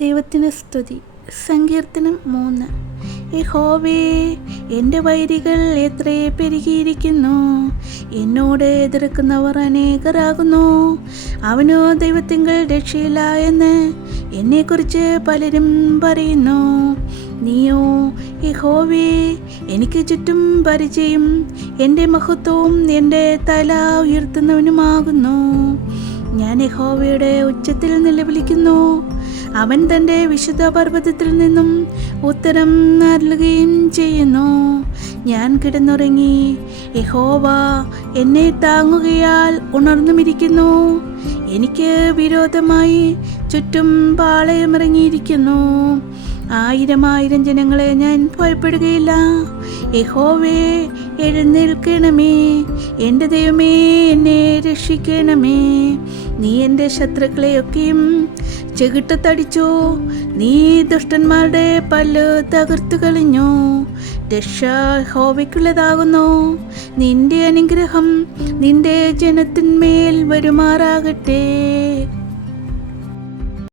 ദൈവത്തിന് സ്തുതി. സങ്കീർത്തനം 3. യഹോവേ, എൻ്റെ വൈരികൾ എത്ര പെരുകിയിരിക്കുന്നു, എന്നോട് എതിർക്കുന്നവർ അനേകരാകുന്നു. അവനോ ദൈവത്തിങ്കൽ രക്ഷയില്ല എന്ന് എന്നെക്കുറിച്ച് പലരും പറയുന്നു. നീയോ യഹോവേ, എനിക്ക് ചുറ്റും പരിചയം, എൻ്റെ മഹത്വവും എൻ്റെ തല ഉയർത്തുന്നവനുമാകുന്നു. ഞാൻ യഹോവയുടെ ഉച്ചത്തിൽ നിലവിളിക്കുന്നു. അവൻ തൻ്റെ വിശുദ്ധ പർവ്വതത്തിൽ നിന്നും ഉത്തരം നൽകുകയും ചെയ്യുന്നു. ഞാൻ കിടന്നുറങ്ങി, യഹോവ എന്നെ താങ്ങുകയാൽ ഉണർന്നുമിരിക്കുന്നു. എനിക്ക് വിരോധമായി ചുറ്റും പാളയമിറങ്ങിയിരിക്കുന്നു. 1000 ജനങ്ങളെ ഞാൻ ഭയപ്പെടുകയില്ല. യഹോവേ, എഴുന്നേൽക്കണമേ. എൻ്റെ ദൈവമേ, എന്നെ രക്ഷിക്കണമേ. നീ എൻ്റെ ശത്രുക്കളെയൊക്കെയും ചെകിട്ടത്തടിച്ചു. നീ ദുഷ്ടന്മാരുടെ പല്ല് തകർത്തു കളഞ്ഞു. രക്ഷ യഹോവയ്ക്കുള്ളതാകുന്നു. നിന്റെ അനുഗ്രഹം നിന്റെ ജനത്തിന്മേൽ വരുമാറാകട്ടെ.